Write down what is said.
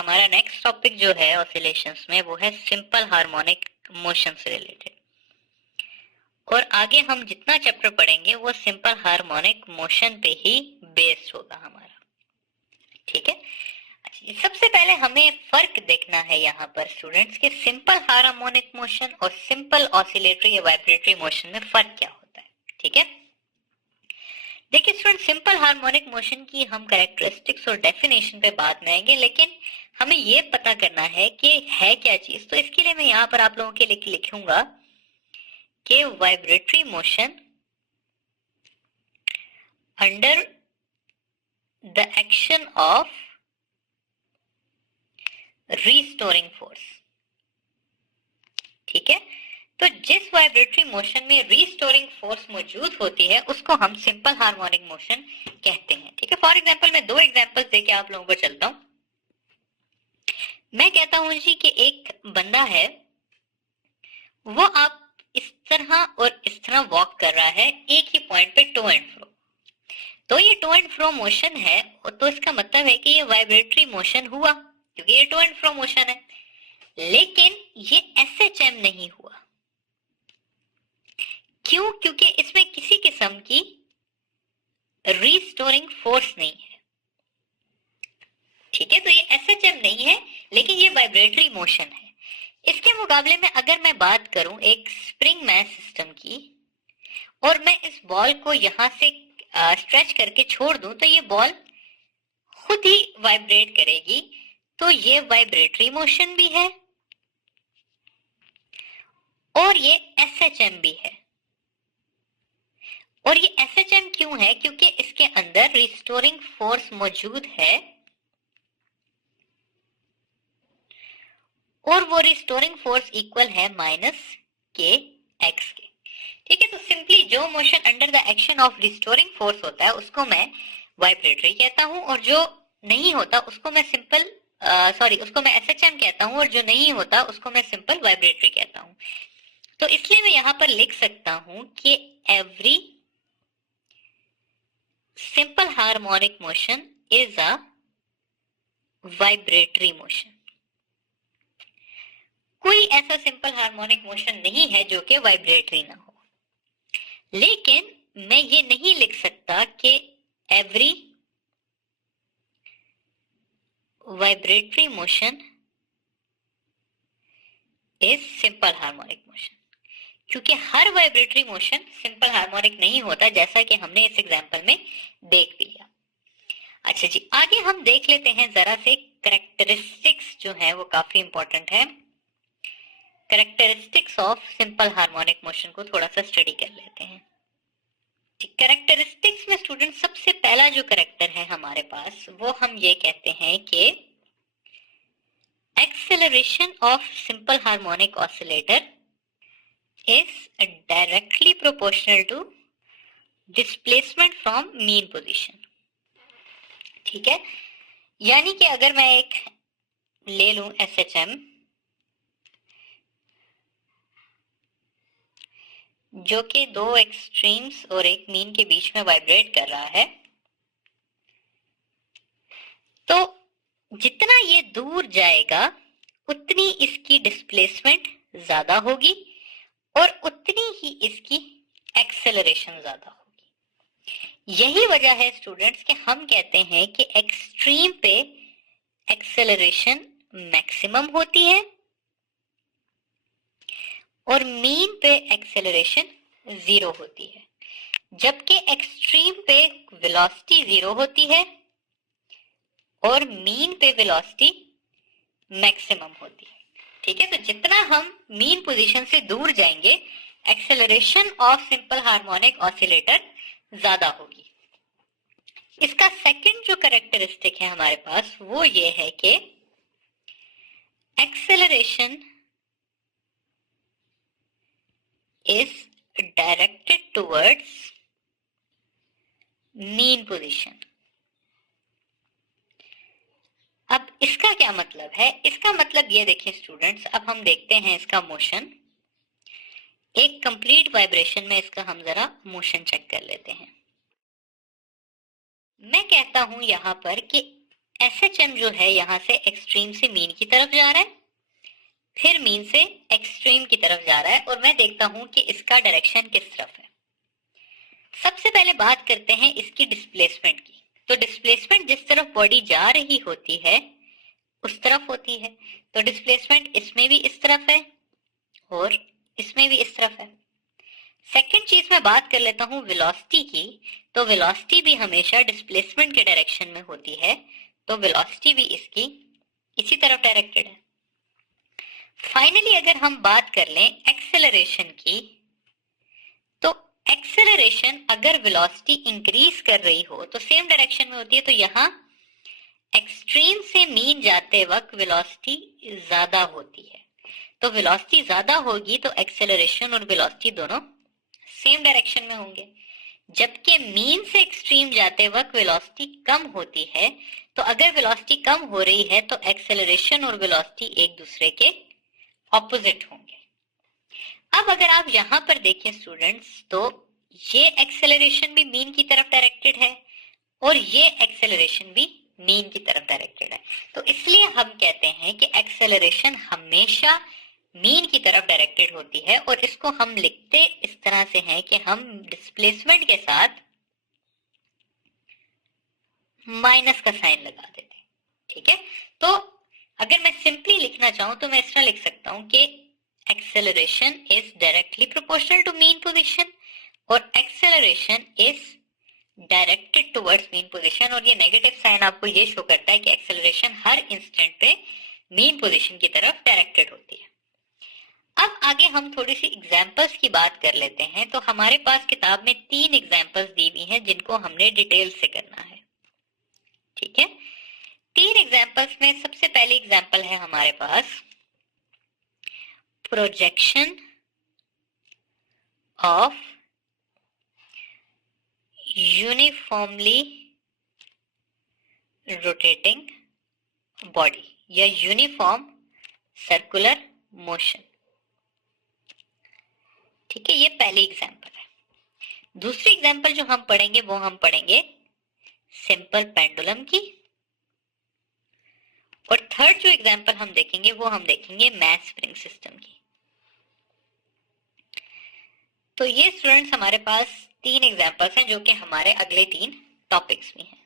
हमारा next topic जो है ऑसिलेशंस में वो है सिंपल हार्मोनिक मोशन से रिलेटेड। और आगे हम जितना चैप्टर पढ़ेंगे वो सिंपल हार्मोनिक मोशन पे ही बेस्ड होगा हमारा, ठीक है। अच्छा, सबसे पहले हमें फर्क देखना है यहाँ पर स्टूडेंट्स के सिंपल हार्मोनिक मोशन और सिंपल ऑसिलेटरी या वाइब्रेटरी मोशन में फर्क क्या होता है, ठीक है। देखिए स्टूडेंट, सिंपल हार्मोनिक मोशन की हम कैरेक्टरिस्टिक्स और डेफिनेशन पे बात में आएंगे, लेकिन हमें ये पता करना है कि है क्या चीज। तो इसके लिए मैं यहाँ पर आप लोगों के लिए लिखूंगा कि vibratory motion under the action of restoring force, ठीक है। तो जिस वाइब्रेटरी मोशन में रीस्टोरिंग फोर्स मौजूद होती है उसको हम सिंपल हार्मोनिक मोशन कहते हैं, ठीक है। फॉर एग्जांपल मैं दो एग्जांपल्स देके आप लोगों को चलता हूं। मैं कहता हूं जी कि एक बंदा है, वो आप इस तरह और इस तरह वॉक कर रहा है एक ही पॉइंट पे टू एंड फ्रो। तो ये टू एंड फ्रो मोशन है, तो इसका मतलब है कि ये वाइब्रेटरी मोशन हुआ क्योंकि ये टू एंड फ्रो मोशन है, लेकिन ये एसएचएम नहीं हुआ। क्यों? क्योंकि इसमें किसी किस्म की रीस्टोरिंग फोर्स नहीं है, ठीक है। तो ये एसएचएम नहीं है, लेकिन ये वाइब्रेटरी मोशन है। इसके मुकाबले में अगर मैं बात करूं एक स्प्रिंग मैस सिस्टम की, और मैं इस बॉल को यहां से स्ट्रेच करके छोड़ दूं तो ये बॉल खुद ही वाइब्रेट करेगी, तो ये वाइब्रेटरी मोशन भी है और ये एसएचएम भी है। और ये एसएचएम क्यों है? क्योंकि इसके अंदर रिस्टोरिंग फोर्स मौजूद है और वो रिस्टोरिंग फोर्स इक्वल है माइनस के एक्स के, ठीक है। तो सिंपली जो motion under the action of restoring force होता है उसको मैं वाइब्रेटरी कहता हूं, और जो नहीं होता उसको मैं उसको मैं एसएचएम कहता हूं, और जो नहीं होता उसको मैं सिंपल वाइब्रेटरी कहता हूं। तो इसलिए मैं यहां पर लिख सकता हूं कि every simple harmonic motion is a vibratory motion. कोई ऐसा सिंपल हार्मोनिक मोशन नहीं है जो कि वाइब्रेटरी ना हो। लेकिन मैं ये नहीं लिख सकता कि every vibratory motion is simple harmonic motion, क्योंकि हर वाइब्रेटरी मोशन सिंपल हार्मोनिक नहीं होता, जैसा कि हमने इस एग्जांपल में देख लिया। अच्छा जी, आगे हम देख लेते हैं जरा से कैरेक्टरिस्टिक्स जो है वो काफी इंपॉर्टेंट है। Characteristics of simple harmonic motion को थोड़ा सा स्टडी कर लेते हैं। कैरेक्टरिस्टिक्स में स्टूडेंट सबसे पहला जो कैरेक्टर है हमारे पास वो हम ये कहते हैं कि acceleration of simple harmonic oscillator is directly proportional to displacement from mean position, ठीक है। यानी कि अगर मैं एक ले लूं एसएचएम जो कि दो एक्सट्रीम्स और एक मीन के बीच में वाइब्रेट कर रहा है, तो जितना ये दूर जाएगा उतनी इसकी डिस्प्लेसमेंट ज्यादा होगी और उतनी ही इसकी एक्सेलरेशन ज्यादा होगी। यही वजह है स्टूडेंट्स कि हम कहते हैं कि एक्सट्रीम पे एक्सेलरेशन मैक्सिमम होती है और मीन पे एक्सेलरेशन जीरो होती है, जबकि एक्सट्रीम पे वेलोसिटी जीरो होती है और मीन पे वेलोसिटी मैक्सिमम होती है, ठीक है। तो जितना हम मीन पोजीशन से दूर जाएंगे acceleration of simple harmonic oscillator ज्यादा होगी। इसका सेकंड जो कैरेक्टरिस्टिक है हमारे पास वो ये है कि acceleration is directed towards mean position. अब इसका क्या मतलब है? इसका मतलब ये देखिए स्टूडेंट्स, अब हम देखते हैं इसका मोशन। एक कंप्लीट वाइब्रेशन में इसका हम जरा मोशन चेक कर लेते हैं। मैं कहता हूं यहां पर कि SHM जो है यहाँ से एक्सट्रीम से मीन की तरफ जा रहा है, फिर मीन से एक्सट्रीम की तरफ जा रहा है, और मैं देखता हूं कि इसका डायरेक्शन किस तरफ है। सबसे पहले बात करते हैं इसकी डिस्प्लेसमेंट की। तो डिस्प्लेसमेंट जिस तरफ बॉडी जा रही होती है उस तरफ होती है, तो डिस्प्लेसमेंट इसमें भी इस तरफ है और इसमें भी इस तरफ है। सेकंड चीज मैं बात कर लेता हूं वेलोसिटी की। तो वेलोसिटी भी हमेशा डिस्प्लेसमेंट के डायरेक्शन में होती है, तो वेलोसिटी भी इसकी इसी तरफ डायरेक्टेड है। फाइनली अगर हम बात कर लें एक्सेलरेशन की, तो एक्सेलरेशन अगर वेलोसिटी इंक्रीज कर रही हो तो सेम डायरेक्शन में होती है, तो यहां एक्सट्रीम से मीन जाते वक्त वेलोसिटी ज्यादा होती है। तो वेलोसिटी ज्यादा होगी तो एक्सेलरेशन और वेलोसिटी दोनों सेम डायरेक्शन में होंगे। जबकि मीन से एक्सट्रीम जाते वक्त वेलोसिटी कम होती है, तो अगर वेलोसिटी कम हो रही है तो एक्सेलरेशन और वेलोसिटी एक दूसरे के ऑपोजिट होंगे। अब अगर आप यहां पर देखें स्टूडेंट्स, तो ये एक्सेलरेशन भी मीन की तरफ डायरेक्टेड है और ये एक्सेलरेशन भी मीन की तरफ डायरेक्टेड है। तो इसलिए हम कहते हैं कि एक्सेलरेशन हमेशा मीन की तरफ डायरेक्टेड होती है, और इसको हम लिखते इस तरह से हैं कि हम डिस्प्लेसमेंट के साथ माइनस का साइन लगा देते हैं। ठीक है, तो अगर मैं सिंपली लिखना चाहूं तो मैं इस तरह लिख सकता हूं कि acceleration is directly proportional to mean position और acceleration is directed towards mean position. और ये नेगेटिव साइन आपको ये शो करता है कि एक्सेलरेशन हर इंस्टेंट पे मीन पोजीशन की तरफ डायरेक्टेड होती है। अब आगे हम थोड़ी सी एग्जांपल्स की बात कर लेते हैं। तो हमारे पास किताब में 3 एग्जांपल्स दी हुई हैं जिनको हमने डिटेल से करना है। ठीक है, 3 एग्जांपल्स में सबसे पहली एग्जांपल है हमारे पास projection of uniformly rotating body या यूनिफॉर्म सर्कुलर मोशन। ठीक है, ये पहली एग्जांपल है। दूसरी एग्जांपल जो हम पढ़ेंगे वो हम पढ़ेंगे सिंपल पेंडुलम की, और थर्ड जो एग्जांपल हम देखेंगे वो हम देखेंगे मैस स्प्रिंग सिस्टम की। तो ये स्टूडेंट्स हमारे पास 3 एग्जांपल्स हैं जो कि हमारे अगले 3 टॉपिक्स में हैं।